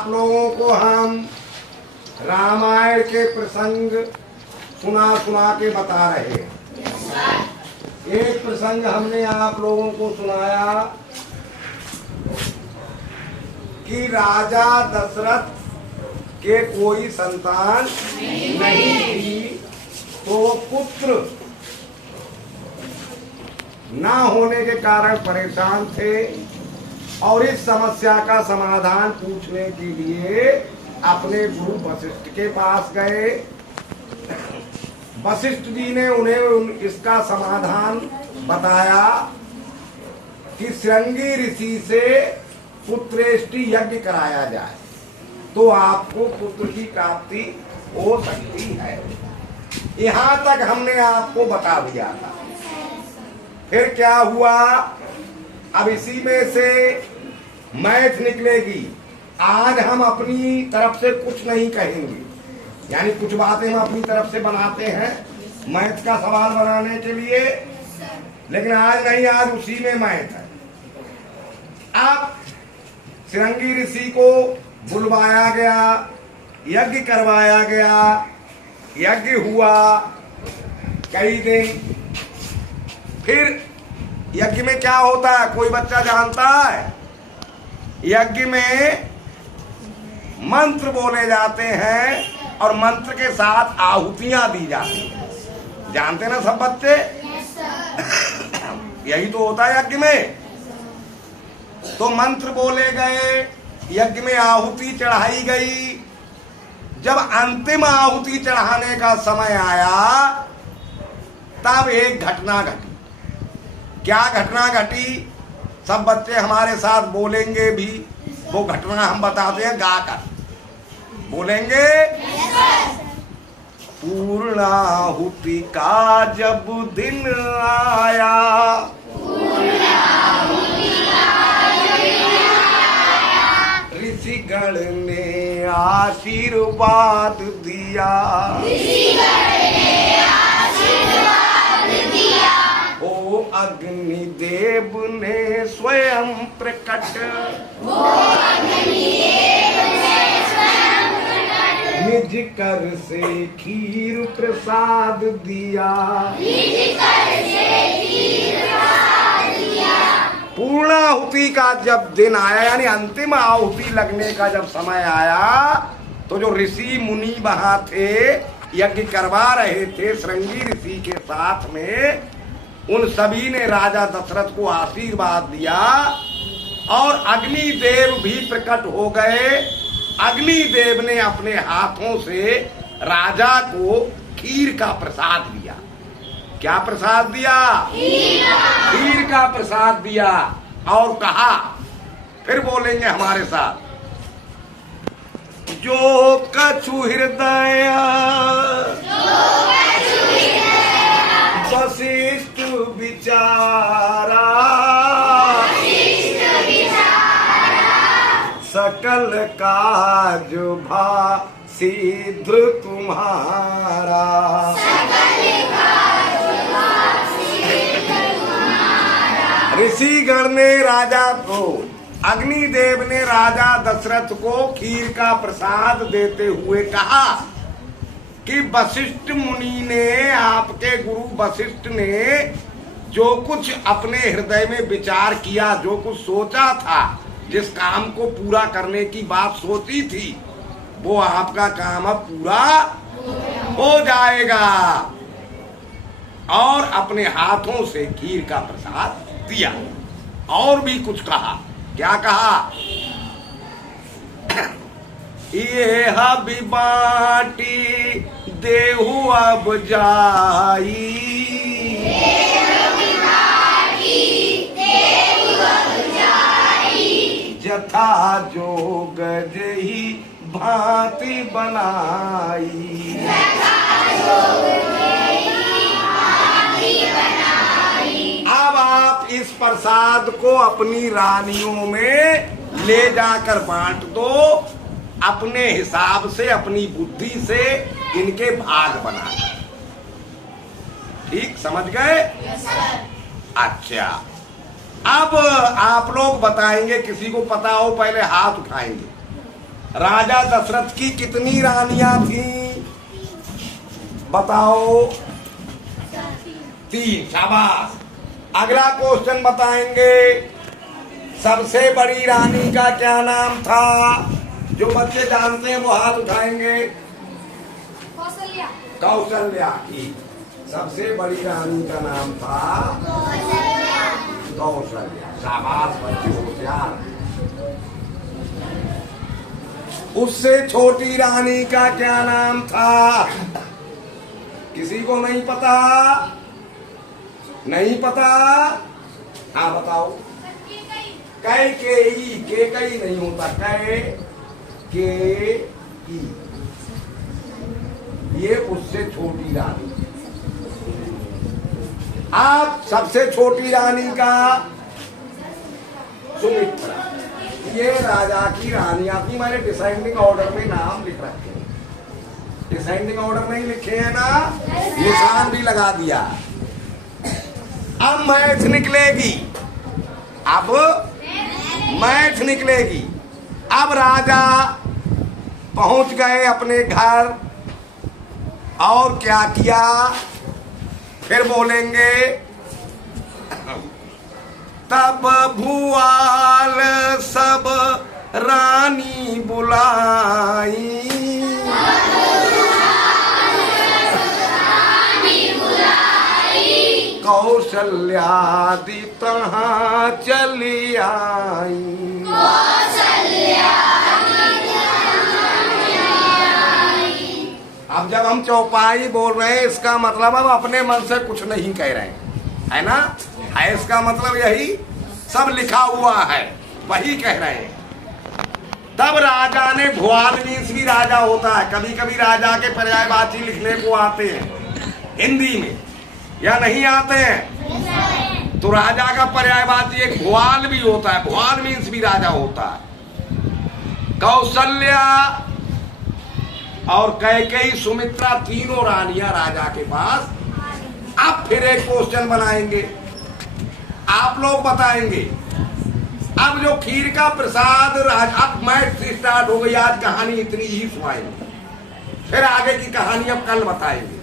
आप लोगों को हम रामायण के प्रसंग सुना सुना के बता रहे हैं। एक प्रसंग हमने आप लोगों को सुनाया कि राजा दशरथ के कोई संतान नहीं थी, तो पुत्र ना होने के कारण परेशान थे और इस समस्या का समाधान पूछने के लिए अपने गुरु वशिष्ठ के पास गए। वशिष्ठ जी ने उन्हें इसका समाधान बताया कि श्रृंगी ऋषि से पुत्रेष्टि यज्ञ कराया जाए तो आपको पुत्र की प्राप्ति हो सकती है। यहाँ तक हमने आपको बता दिया था। फिर क्या हुआ, अब इसी में से मैथ निकलेगी। आज हम अपनी तरफ से कुछ नहीं कहेंगे, यानी कुछ बातें हम अपनी तरफ से बनाते हैं मैथ का सवाल बनाने के लिए, लेकिन आज नहीं, आज उसी में मैथ है। अब श्रृंगी ऋषि को बुलवाया गया, यज्ञ करवाया गया, यज्ञ हुआ कई दिन। फिर यज्ञ में क्या होता है, कोई बच्चा जानता है? यज्ञ में मंत्र बोले जाते हैं और मंत्र के साथ आहुतियां दी जाती हैं। जानते ना सब बच्चे? यही तो होता है यज्ञ में। तो मंत्र बोले गए, यज्ञ में आहुति चढ़ाई गई। जब अंतिम आहुति चढ़ाने का समय आया तब एक घटना घटी। क्या घटना घटी, सब बच्चे हमारे साथ बोलेंगे भी। वो घटना हम बताते हैं गाकर, बोलेंगे। पूर्णाहुति का जब दिन आया, ऋषिगण ने आशीर्वाद दिया, ओ अग्निदेव ने स्वयं प्रकट, निज कर से खीर प्रसाद दिया। पूर्णाहुति का जब दिन आया, यानी अंतिम आहुति लगने का जब समय आया, तो जो ऋषि मुनि वहां थे, यज्ञ करवा रहे थे श्रृंगी ऋषि के साथ में, उन सभी ने राजा दशरथ को आशीर्वाद दिया और अग्निदेव भी प्रकट हो गए। अग्निदेव ने अपने हाथों से राजा को खीर का प्रसाद दिया। क्या प्रसाद दिया? खीर का प्रसाद दिया। और कहा, फिर बोलेंगे हमारे साथ, जो कछु हृदय वशिष्ठ विचारा, सकल काज भा सिद्ध तुम्हारा। ऋषिगण ने राजा को, अग्निदेव ने राजा दशरथ को खीर का प्रसाद देते हुए कहा कि वशिष्ठ मुनि ने, आपके गुरु वशिष्ठ ने जो कुछ अपने हृदय में विचार किया, जो कुछ सोचा था, जिस काम को पूरा करने की बात सोची थी, वो आपका काम अब पूरा हो जाएगा। और अपने हाथों से खीर का प्रसाद दिया। और भी कुछ कहा। क्या कहा? ये भी बाटी देहु अब जाई, जथा जोग जही भांति बनाई। अब आप इस प्रसाद को अपनी रानियों में ले जाकर बांट दो, अपने हिसाब से, अपनी बुद्धि से इनके भाग बना। ठीक समझ गए? अच्छा, अब आप लोग बताएंगे, किसी को पता हो पहले हाथ उठाएंगे। राजा दशरथ की कितनी रानियां थी? बताओ। 3। शाबाश। अगला क्वेश्चन बताएंगे, सबसे बड़ी रानी का क्या नाम था? जो बच्चे जानते हैं वो हाथ उठाएंगे। कौशल्या। कौशल्या की सबसे बड़ी रानी का नाम था कौशल्या। शाबाश बच्चे, होशियार। उससे छोटी रानी का क्या नाम था? किसी को नहीं पता? नहीं पता? हाँ बताओ। कैकेयी। केकई नहीं होता, कैकेयी। ये उससे छोटी रानी। आप सबसे छोटी रानी का सुमित्रा। ये राजा की रानियां थी। मैंने डिसेंडिंग ऑर्डर में नाम लिख रखे हैं। डिसेंडिंग ऑर्डर नहीं लिखे हैं ना, निशान भी लगा दिया। अब मैथ निकलेगी। अब मैथ निकलेगी। अब राजा पहुंच गए अपने घर और क्या किया? फिर बोलेंगे, तब भुआल सब रानी बुलाई। कौशल्यादि तहाँ चली आई। अब जब हम चौपाई बोल रहे हैं, इसका मतलब अब अपने मन से कुछ नहीं कह रहे हैं, है ना? है इसका मतलब यही, सब लिखा हुआ है वही कह रहे हैं। तब राजा ने, भुआल मीन्स भी राजा होता है। कभी कभी राजा के पर्यायवाची लिखने को आते हैं हिंदी में, या नहीं आते हैं? तो राजा का पर्यायवाची एक भुआल भी होता है। भुआल मीन्स भी राजा होता है। कौशल्या और कैकेयी, सुमित्रा, तीनों रानियां राजा के पास। अब फिर एक क्वेश्चन बनाएंगे, आप लोग बताएंगे। अब जो खीर का प्रसाद, अब मैथ स्टार्ट हो गई। आज कहानी इतनी ही सुनाएंगे, फिर आगे की कहानी अब कल बताएंगे,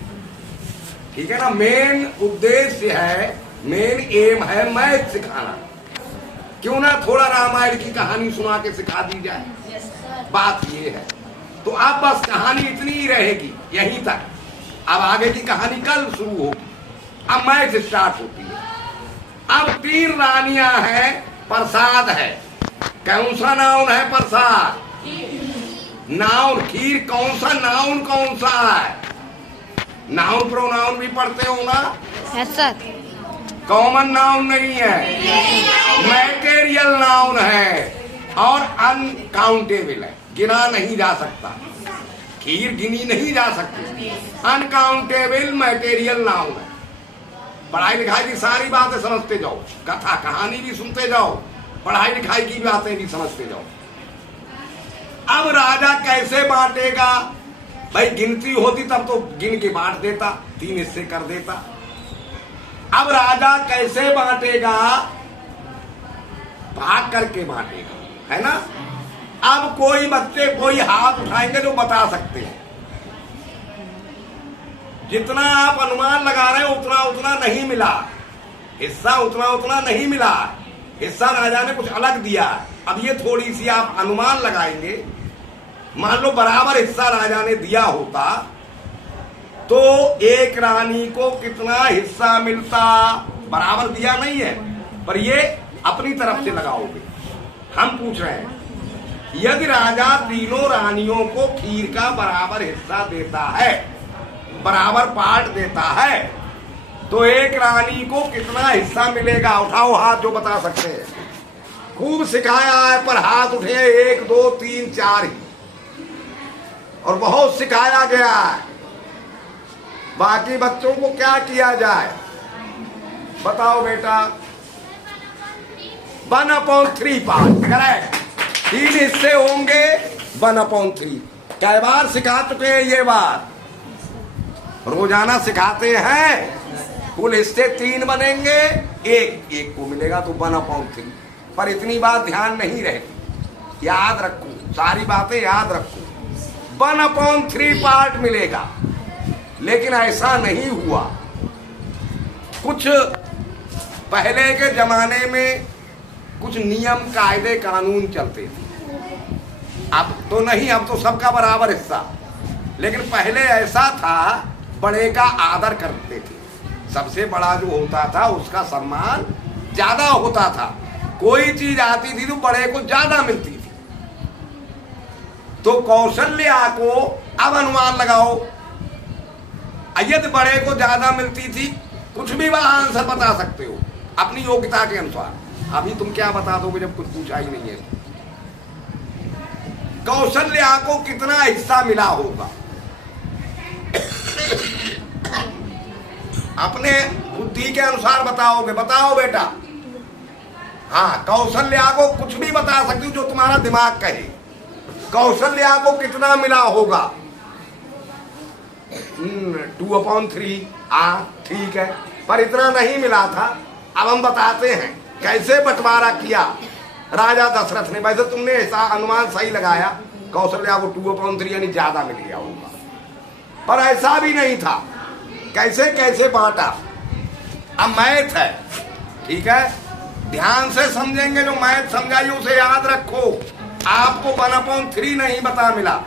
ठीक है ना? मेन उद्देश्य है, मेन एम है मैथ सिखाना। क्यों ना थोड़ा रामायण की कहानी सुना के सिखा दी जाए। बात ये है। तो अब बस कहानी इतनी ही रहेगी, यहीं तक। अब आगे की कहानी कल शुरू होगी। अब मैथ स्टार्ट होती है। अब 3 रानियां हैं, प्रसाद है। कौन सा नाउन है? प्रसाद। नाउन खीर कौन सा? नाउन कौन सा है? नाउन प्रोनाउन भी पढ़ते हो ना? Yes sir. कॉमन नाउन नहीं है, मैटेरियल नाउन है और अनकाउंटेबल है। गिना नहीं जा सकता, खीर गिनी नहीं जा सकती। अनकाउंटेबल मैटेरियल नाउन है। पढ़ाई लिखाई की सारी बातें समझते जाओ, कथा कहानी भी सुनते जाओ, पढ़ाई लिखाई की बातें भी समझते जाओ। अब राजा कैसे बांटेगा? भाई गिनती होती तब तो गिन के बांट देता, 3 हिस्से कर देता। अब राजा कैसे बांटेगा? भाग करके बांटेगा, है ना? अब कोई बच्चे कोई हाथ उठाएंगे जो बता सकते हैं। जितना आप अनुमान लगा रहे हैं उतना उतना नहीं मिला, हिस्सा उतना उतना नहीं मिला। हिस्सा राजा ने कुछ अलग दिया। अब ये थोड़ी सी आप अनुमान लगाएंगे। मान लो बराबर हिस्सा राजा ने दिया होता तो एक रानी को कितना हिस्सा मिलता? बराबर दिया नहीं है, पर ये अपनी तरफ से लगाओगे। हम पूछ रहे हैं, यदि राजा तीनों रानियों को खीर का बराबर हिस्सा देता है, बराबर पार्ट देता है, तो एक रानी को कितना हिस्सा मिलेगा? उठाओ हाथ जो बता सकते हैं। खूब सिखाया है पर हाथ उठे 1 2 3 4 ही, और बहुत सिखाया गया है। बाकी बच्चों को क्या किया जाए बताओ बेटा? 1/3 पार्ट, करेक्ट। 3 हिस्से होंगे, 1/3। कई बार सिखा चुके हैं ये बात, रोजाना सिखाते हैं। कुल हिस्से 3 बनेंगे, एक को मिलेगा तो 1/3। पर इतनी बात ध्यान नहीं रहेगी, याद रखो। सारी बातें याद रखो। 1/3 पार्ट मिलेगा, लेकिन ऐसा नहीं हुआ। कुछ पहले के जमाने में कुछ नियम कायदे कानून चलते थे, अब तो नहीं, अब तो सबका बराबर हिस्सा। लेकिन पहले ऐसा था, बड़े का आदर करते थे, सबसे बड़ा जो होता था उसका सम्मान ज्यादा होता था। कोई चीज आती थी तो बड़े को ज्यादा मिलती थी। तो कौशल्या को अब अनुमान लगाओ, यदि बड़े को ज्यादा मिलती थी, कुछ भी वहां आंसर बता सकते हो अपनी योग्यता के अनुसार। अभी तुम क्या बता दोगे जब कुछ पूछा ही नहीं है? कौशल्या को कितना हिस्सा मिला होगा? अपने बुद्धि के अनुसार बताओगे? बताओ बेटा। हाँ, कौशल्या को कुछ भी बता सकती हो जो तुम्हारा दिमाग कहे। कौशल्या को कितना मिला होगा? 2/3। ठीक है, पर इतना नहीं मिला था। अब हम बताते हैं कैसे बंटवारा किया राजा दशरथ ने। वैसे तुमने ऐसा अनुमान सही लगाया, कौशल्या को 2/3 यानी ज्यादा मिल गया होगा, पर ऐसा भी नहीं था। कैसे कैसे बांटा? अब मैथ है, ठीक है, ध्यान से समझेंगे। जो मैथ समझाइए उसे याद रखो। आपको 1/3 नहीं पता मिला,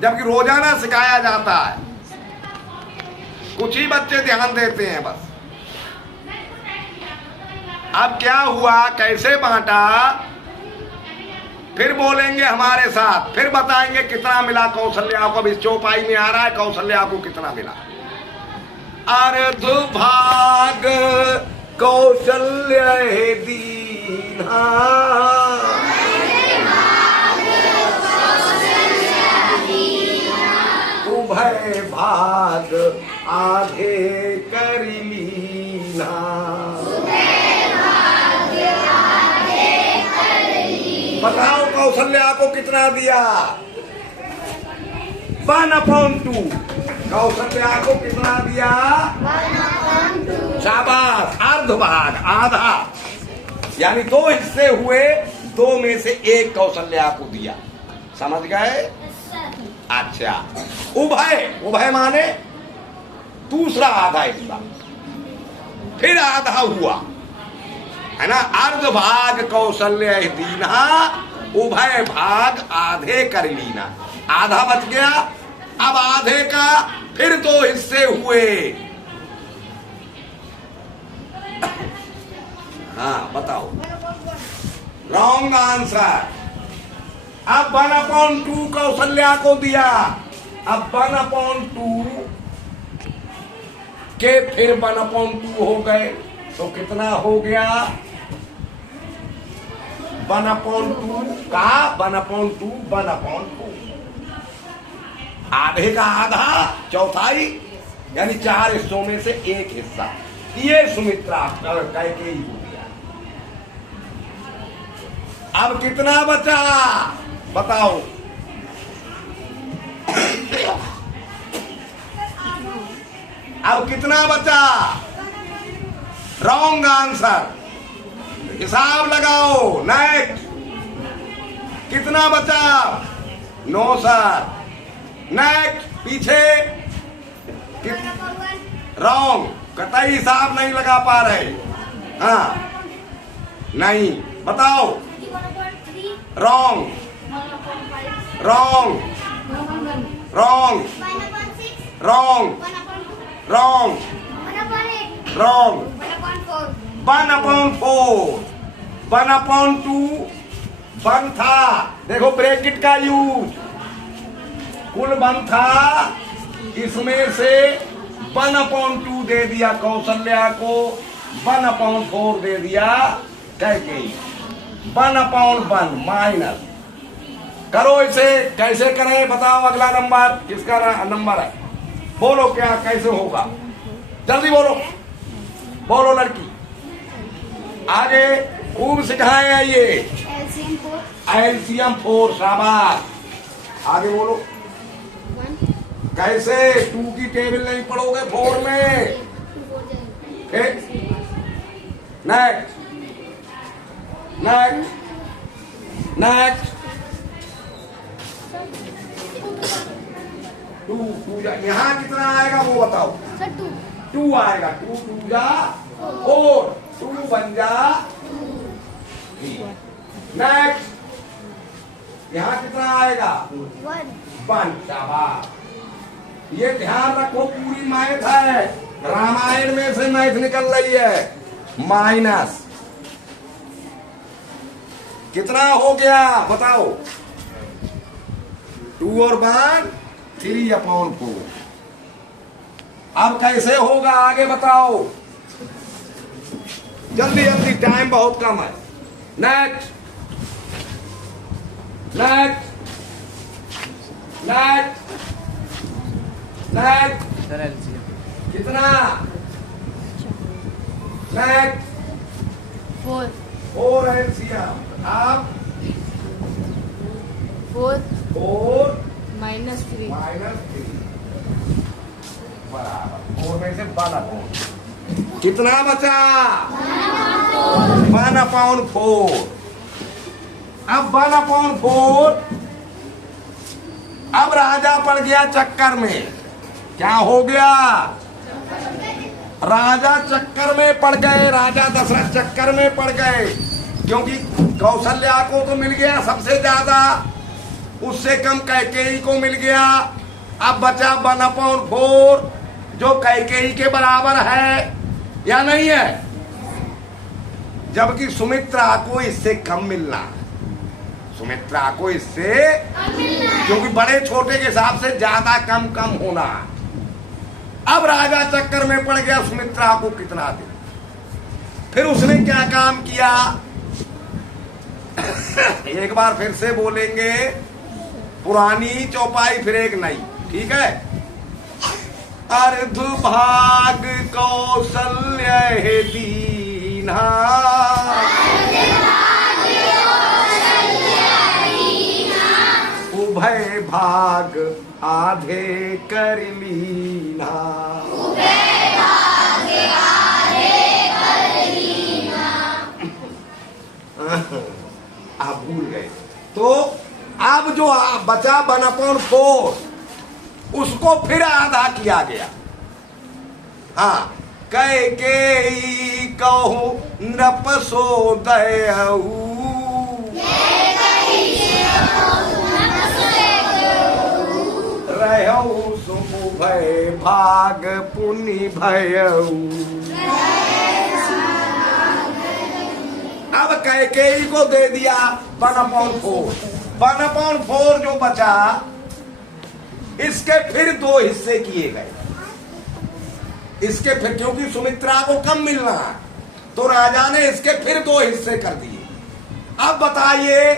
जबकि रोजाना सिखाया जाता है। कुछ ही बच्चे ध्यान देते हैं बस। अब क्या हुआ, कैसे बांटा, फिर बोलेंगे हमारे साथ, फिर बताएंगे कितना मिला कौशल्या को। अभी चौपाई में आ रहा है कौशल्या को कितना मिला। अर्ध भाग कौशल्या दीना, उभय भाग आधे कर लीना। बताओ कौशल्या को कितना दिया? 1/2। कौशल्या को कितना दिया? 1/2। शाबाश, अर्ध भाग, आधा, यानी 2 हिस्से हुए, 2 में से 1 कौशल्या को दिया। समझ गए? अच्छा, उभय, उभय माने दूसरा आधा हिस्सा, फिर आधा हुआ, है ना। अर्ध भाग कौशल्या दीना, उभय भाग आधे कर लीना। आधा बच गया, अब आधे का फिर 2 हिस्से हुए। हाँ बताओ। Wrong answer. अब 1/2 कौशल्या को दिया। अब 1/2 के फिर 1/2 हो गए, तो कितना हो गया? 1/2 का 1/2 आधे का आधा, चौथाई, यानी 4 हिस्सों में से 1 हिस्सा। ये सुमित्रा कैकेयी को दिया। अब कितना बचा बताओ? अब कितना बचा? Wrong answer. हिसाब लगाओ। नेक्स्ट, कितना बचा? 9 सर। नेक्स्ट, पीछे रॉन्ग, कतई हिसाब नहीं लगा पा रहे। हाँ नहीं, बताओ। Wrong, wrong, wrong, wrong, wrong, wrong. 1/4, 1/2 1 था। देखो ब्रैकेट का यूज, कुल 1 था, इसमें से 1/2 दे दिया कौशल्या को, 1/4 दे दिया कैकेयी। 1/1 माइनस। करो इसे, कैसे करें बताओ? अगला नंबर किसका नंबर है? बोलो क्या, कैसे होगा? जल्दी बोलो, बोलो लड़की, आगे खूब सिखाए हैं ये। एलसीएम 4, शाबाश। आगे बोलो, कैसे? 2 की टेबल नहीं पढ़ोगे 4 में? Next, next, next, two two जा, यहाँ कितना आएगा वो बताओ। सर 2 टू आएगा, टू टू जा 4, 2 बन जा 3। नेक्स्ट यहाँ कितना आएगा 1। शाबाश। ये ध्यान रखो, पूरी मैथ है, रामायण में से मैथ निकल रही है। माइनस कितना हो गया बताओ। 2 और 1 3/4। अब कैसे होगा आगे बताओ, जल्दी जल्दी, टाइम बहुत कम है। नेक्स्ट नेक्स्ट नेक्स्ट नेक्स्ट कितना, नेक्स्ट 4 एलसीएम। अब 4 4 -3 -3 बराबर 4 में से 1/4 कितना बचा 1/4। अब 1/4, अब राजा पड़ गया चक्कर में। क्या हो गया, राजा चक्कर में पड़ गए, राजा दशरथ चक्कर में पड़ गए, क्योंकि कौशल्या को तो मिल गया सबसे ज्यादा, उससे कम कैकेयी को मिल गया। अब बचा 1/4 जो कैकेयी के बराबर है या नहीं है, जबकि सुमित्रा को इससे कम मिलना, सुमित्रा को इससे, क्योंकि बड़े छोटे के हिसाब से ज्यादा कम कम होना। अब राजा चक्कर में पड़ गया, सुमित्रा को कितना दे। फिर उसने क्या काम किया एक बार फिर से बोलेंगे, पुरानी चौपाई फिर एक नई, ठीक है। अर्ध भाग कौशल्य दीना, उभय भाग आधे कर लीना। आप भूल गए। तो अब जो बचा 1/4 उसको फिर आधा किया गया। हाँ, कैकेयी कहूँ नृप सो दयऊ, रहऊ सुमु भय भाग पुनि भयऊ। अब कैकेयी को दे दिया 1/4। 1/4 जो बचा, इसके फिर 2 हिस्से किए गए। इसके फिर, क्योंकि सुमित्रा को कम मिलना, तो राजा ने इसके फिर 2 हिस्से कर दिए। अब बताइए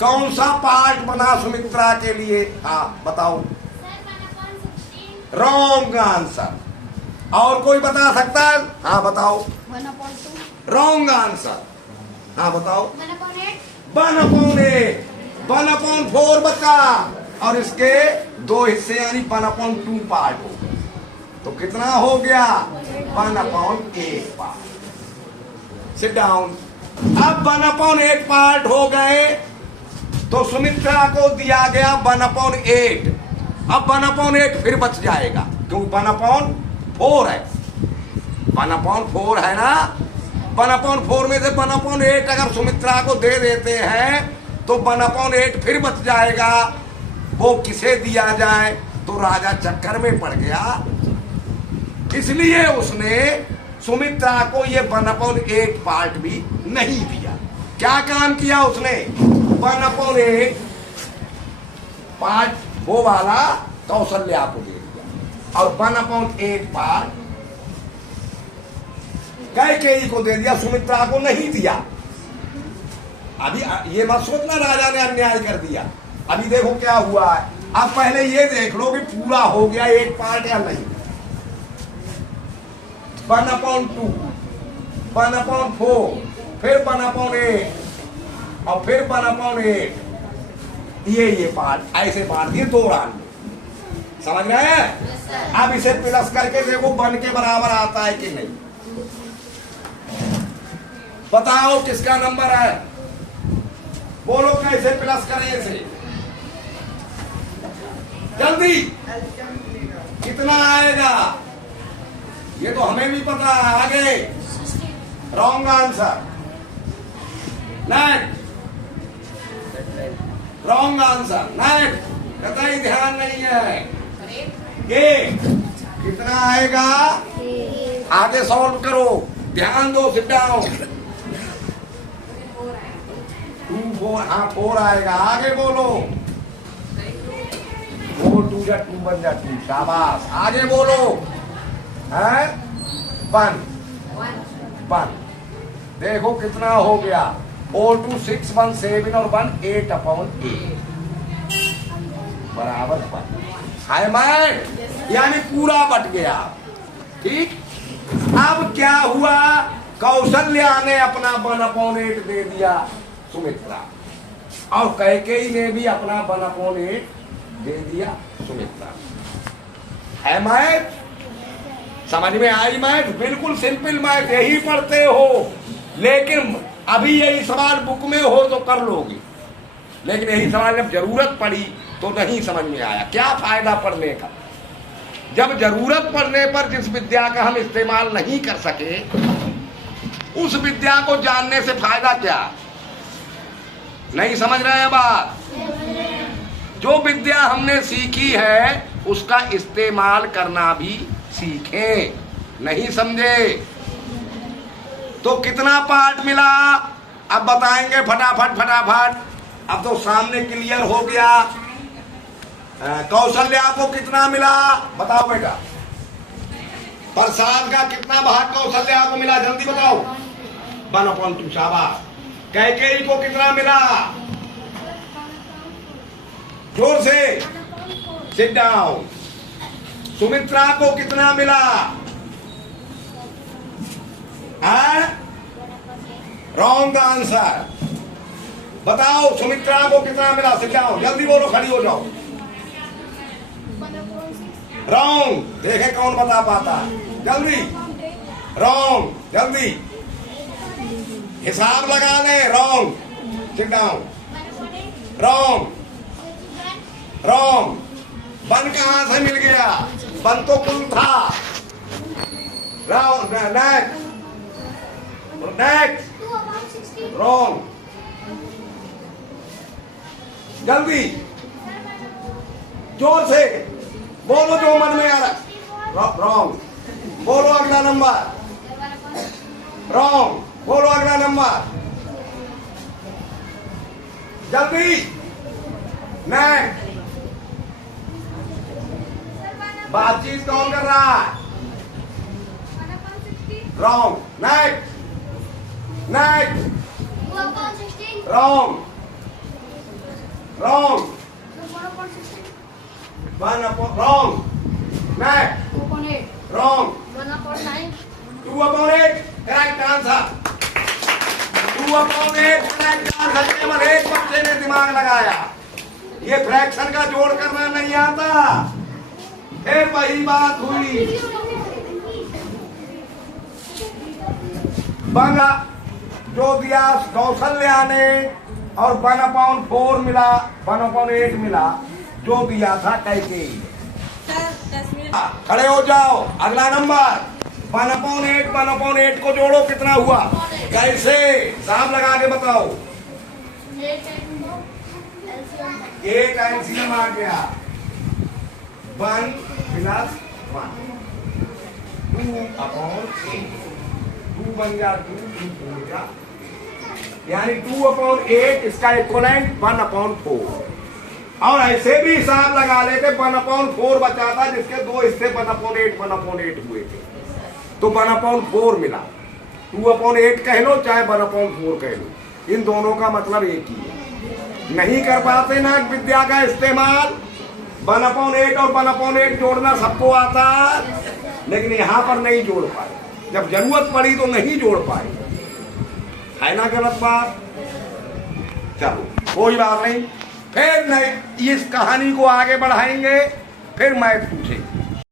कौन सा पार्ट बना सुमित्रा के लिए। हाँ बताओ। Wrong answer. और कोई बता सकता है? हाँ बताओ। 1/2 रॉन्ग आंसर। हाँ बताओ। 1/8 1/4 बचा, और इसके 2 हिस्से यानी 1/2 पार्ट हो गए। तो कितना हो गया 1/8 पार्ट। Sit down. अब 1/8 पार्ट हो गए, तो सुमित्रा को दिया गया 1/8। अब 1/8 फिर बच जाएगा, क्योंकि 1/4 है। 1/4 है ना, 1/4 में से 1/8 अगर सुमित्रा को दे देते हैं तो 1/8 फिर बच जाएगा। वो किसे दिया जाए, तो राजा चक्कर में पड़ गया, इसलिए उसने सुमित्रा को ये 1/8 पार्ट भी नहीं दिया। क्या काम किया उसने, 1/8 पार्ट वो वाला कौशल्या को दे दिया, और 1/8 पार्ट कैकेयी को दे दिया, सुमित्रा को नहीं दिया। अभी ये मत सोचना राजा ने अन्याय कर दिया। अभी देखो क्या हुआ है। अब पहले ये देख लो कि पूरा हो गया 1 पार्ट या नहीं। 1/2, 1/4, फिर 1/8 और फिर 1/8। ये पार्ट ऐसे बांट दिए 2 रान में। समझ रहे हैं? अब इसे प्लस करके देखो 1 के बराबर आता है कि नहीं। बताओ किसका नंबर है, बोलो कैसे प्लस करें इसे। जल्दी कितना आएगा? ये तो हमें भी पता है। आगे wrong answer. Next wrong answer. Next कतई ध्यान नहीं है। ए कितना आएगा? आगे सॉल्व करो, ध्यान दो, सिट डाउन। 2 4, हाँ 4 आएगा। आगे बोलो। 4 2 जा 2 बन जा 2। शाबाश। आगे बोलो। है 1 1। देखो कितना हो गया। 4 2 6 1 7 और 1 8/8 बराबर 1 है मैं, यानी पूरा बट गया। ठीक। अब क्या हुआ? कौशल्या ने अपना 1/8 दे दिया सुमित्रा, और कैकेयी ने भी अपना 1/8 दे दिया सुमित्रा। है मैथ? समझ में आई मैथ? बिल्कुल सिंपल मैथ, यही पढ़ते हो। लेकिन अभी यही सवाल बुक में हो तो कर लोगे, लेकिन यही सवाल जब जरूरत पड़ी तो नहीं समझ में आया। क्या फायदा पढ़ने का, जब जरूरत पड़ने पर जिस विद्या का हम इस्तेमाल नहीं कर सके, उस विद्या को जानने से फायदा क्या? नहीं समझ रहे हैं बात? जो विद्या हमने सीखी है उसका इस्तेमाल करना भी सीखें। नहीं समझे तो कितना पार्ट मिला अब बताएंगे फटाफट फटाफट। अब तो सामने क्लियर हो गया। कौशल्या को कितना मिला बताओ बेटा। प्रसाद का कितना भाग कौशल्या को मिला जल्दी बताओ। 1/2। शाबाश। कैकेयी को कितना मिला? जोर से। Sit down. सुमित्रा को कितना मिला? Wrong answer. बताओ सुमित्रा को कितना मिला? Sit down. जल्दी बोलो, खड़ी हो जाओ। रॉन्ग। देखे कौन बता पाता है। जल्दी। रॉन्ग। जल्दी हिसाब लगा ले। Wrong. Sit down. Wrong. Wrong. 1 कहां से मिल गया? 1 तो कुल था। रॉन्ग। नेक्स्ट। नेक्स्ट। रॉन्ग। जल्दी जोर से बोलो जो मन में आ रहा। रॉन्ग। बोलो अगला नंबर। रॉन्ग। बोलो अगला नंबर। जल्दी। नेक्स्ट। बातचीत कौन कर रहा है? Wrong. Next. Next. Wrong. Wrong. Wrong. Next. Wrong. 2/8 correct answer. 2/8 correct answer. केवल एक बच्चे ने दिमाग लगाया। ये फ्रैक्शन का जोड़ करना नहीं आता। फिर वही बात हुई। बंगा जो दिया कौशल्या ने, और 1/4 मिला, 1/8 मिला जो दिया था कैकेयी। खड़े हो जाओ। अगला नंबर 1/8। 1/8 को जोड़ो कितना हुआ? कैसे? हिसाब लगा के बताओ। 8 एलसीएम आ गया। 1 + 1 2/8। 2 बन गया 2 हो गया, यानी 2/8 इसका इक्वलेंट 1/4। और ऐसे भी हिसाब लगा लेते 1/4 बचा था, जिसके 2 हिस्से 1/8 हुए थे, तो 1/4 मिला। 2/8 कह लो चाहे 1/4 कह लो, इन दोनों का मतलब एक ही है। नहीं कर पाते ना विद्या का इस्तेमाल। 1/8 और 1/8 जोड़ना सबको आता, लेकिन यहां पर नहीं जोड़ पाए। जब जरूरत पड़ी तो नहीं जोड़ पाए। है ना गलत बात? चलो कोई बात नहीं, फिर नहीं इस कहानी को आगे बढ़ाएंगे, फिर मैथ पूछेंगे।